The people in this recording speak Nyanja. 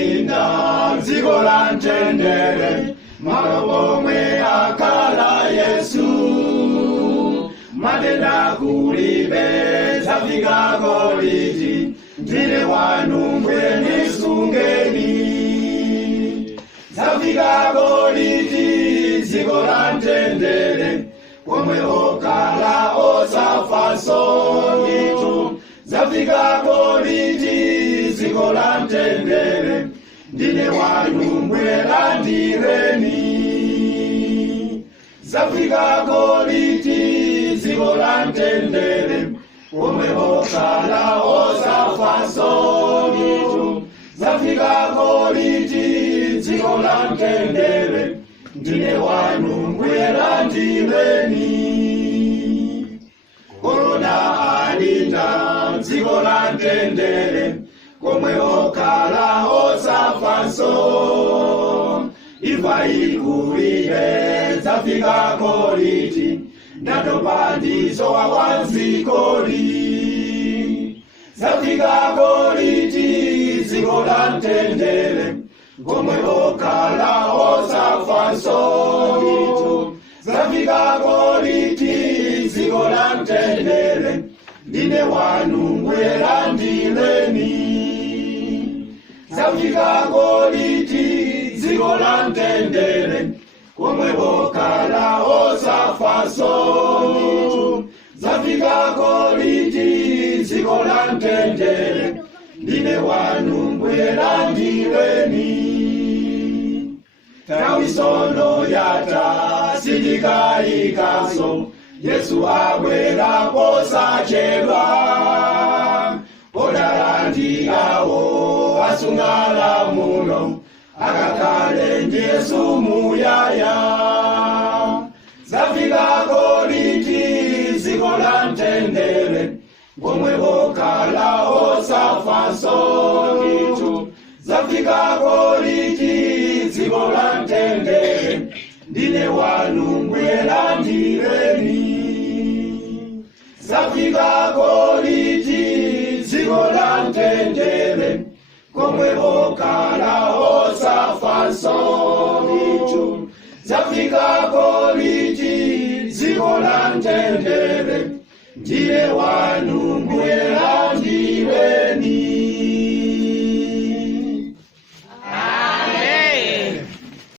alinda dziko la mtendere, malo pomwe akhala Yesu. Matenda kulibe zafikako liti, ndine wanu mbweni sungeni. Zafikako liti dziko la mtendere, pomwe okhala osafaso ndithu. Zafikako liti dziko la mtendere, ndine wanu mbwelandireni. Zafikako liti dziko la mtendere, pomwe okhala osafaso ndithu. Zafikako liti dziko la mtendere, ndine wanu mbwelandireni. Korona alinda dziko la mtendere, komwe okhala osafaso. Imfa ikulibe zafikako liti, ndatopa ndizowa wanzikoli. Zafikako liti dziko la mtendere, komwe okhala osafaso ndithu. Zafikako liti dziko la mtendere, ndine wanu mbwelandireni. Zafikako liti dziko la mtendere, komwe okhala osafaso ndithu. Zafikako liti dziko la mtendere, ndine wanu mbwelandireni. Tawisono yata sitikayikaso, Yesu abwera posachedwa. Odala ndi awo asungala muno, akakhale ndi Yesu muyaya. Zafikako liti dziko la mtendere, komwe okhala osafaso ndithu. Zafikako liti dziko la mtendere, ndine wanu mbwelandireni. Zafikako liti dziko la mtendere, komwe okhala osafaso ndithu. Zafikako liti dziko la mtendere, ndine wanu mbwelandireni.